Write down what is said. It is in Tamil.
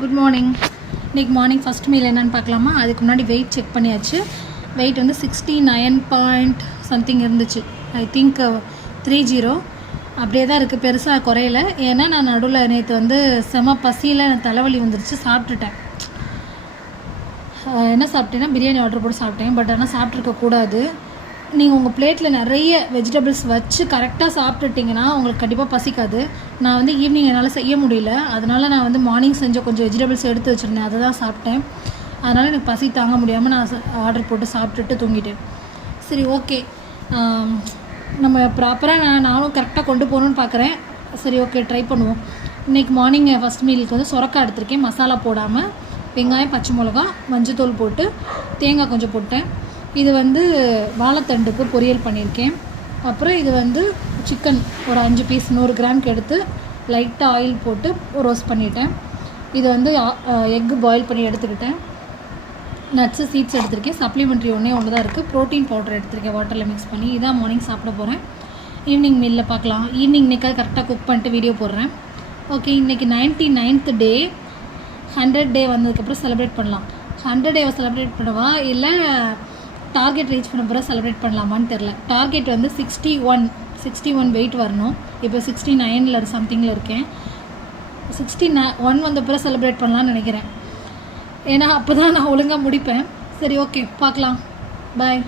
Good morning. இன்றைக்கி மார்னிங் ஃபஸ்ட் மீல் என்னென்னு பார்க்கலாமா? அதுக்கு முன்னாடி வெயிட் செக் பண்ணியாச்சு. வெயிட் வந்து 69 பாயிண்ட் சம்திங் இருந்துச்சு. ஐ திங்க் 30 அப்படியே தான் இருக்குது, பெருசாக குறையல. ஏன்னா நான் நடுவில் நேற்று வந்து செம பசியில் எனக்கு தலைவலி வந்துருச்சு, சாப்பிட்டுட்டேன். என்ன சாப்பிட்டேன்னா பிரியாணி ஆர்டர் போட்டு சாப்பிட்டேன். பட் ஆனால் சாப்பிட்ருக்கக்கூடாது. நீங்கள் உங்கள் பிளேட்டில் நிறைய வெஜிடபிள்ஸ் வச்சு கரெக்டாக சாப்பிட்டுட்டிங்கன்னா உங்களுக்கு கண்டிப்பாக பசிக்காது. நான் வந்து ஈவினிங் என்னால் செய்ய முடியல, அதனால் நான் வந்து மார்னிங் செஞ்ச கொஞ்சம் வெஜிடபிள்ஸ் எடுத்து வச்சுருந்தேன், அதை தான் சாப்பிட்டேன். அதனால் எனக்கு பசி தாங்க முடியாமல் நான் ஆர்டர் போட்டு சாப்பிட்டுட்டு தூங்கிட்டேன். சரி, ஓகே, நம்ம ப்ராப்பராக நானும் கரெக்டாக கொண்டு போகணுன்னு பார்க்குறேன். சரி, ஓகே, ட்ரை பண்ணுவோம். இன்றைக்கி மார்னிங் ஃபஸ்ட் மீலுக்கு வந்து சுரக்காய் எடுத்திருக்கேன். மசாலா போடாமல் வெங்காயம், பச்சை மிளகா, மஞ்சத்தூள் போட்டு தேங்காய் கொஞ்சம் போட்டேன். இது வந்து வாழைத்தண்டுக்கு பொரியல் பண்ணியிருக்கேன். அப்புறம் இது வந்து சிக்கன் ஒரு 5 பீஸ் 100 கிராமுக்கு எடுத்து லைட்டாக ஆயில் போட்டு ரோஸ்ட் பண்ணிட்டேன். இது வந்து எக்கு பாயில் பண்ணி எடுத்துக்கிட்டேன். நட்ஸு, சீட்ஸ் எடுத்திருக்கேன். சப்ளிமெண்ட்ரி ஒன்று தான் இருக்குது. ப்ரோட்டீன் பவுடர் எடுத்திருக்கேன், வாட்டரில் மிக்ஸ் பண்ணி. இதான் மார்னிங் சாப்பிட போகிறேன். ஈவினிங் மீலில் பார்க்கலாம். ஈவினிங் இன்றைக்காக கரெக்டாக குக் பண்ணிட்டு வீடியோ போடுறேன். ஓகே, இன்றைக்கி 99th டே. 100 டே வந்ததுக்கப்புறம் செலிப்ரேட் பண்ணலாம். 100 டேவை செலிப்ரேட் பண்ணவா இல்லை டார்கெட் ரீச் பண்ண பிறகு செலிப்ரேட் பண்ணலாமான்னு தெரில. டார்கெட் வந்து 61 வெயிட் வரணும். இப்போ 69 சம்திங்கில் இருக்கேன். 61 வந்த பிறகு செலிப்ரேட் பண்ணலான்னு நினைக்கிறேன். ஏன்னா அப்போ தான் நான் ஒழுங்காக முடிப்பேன். சரி, ஓகே, பார்க்கலாம். பாய்.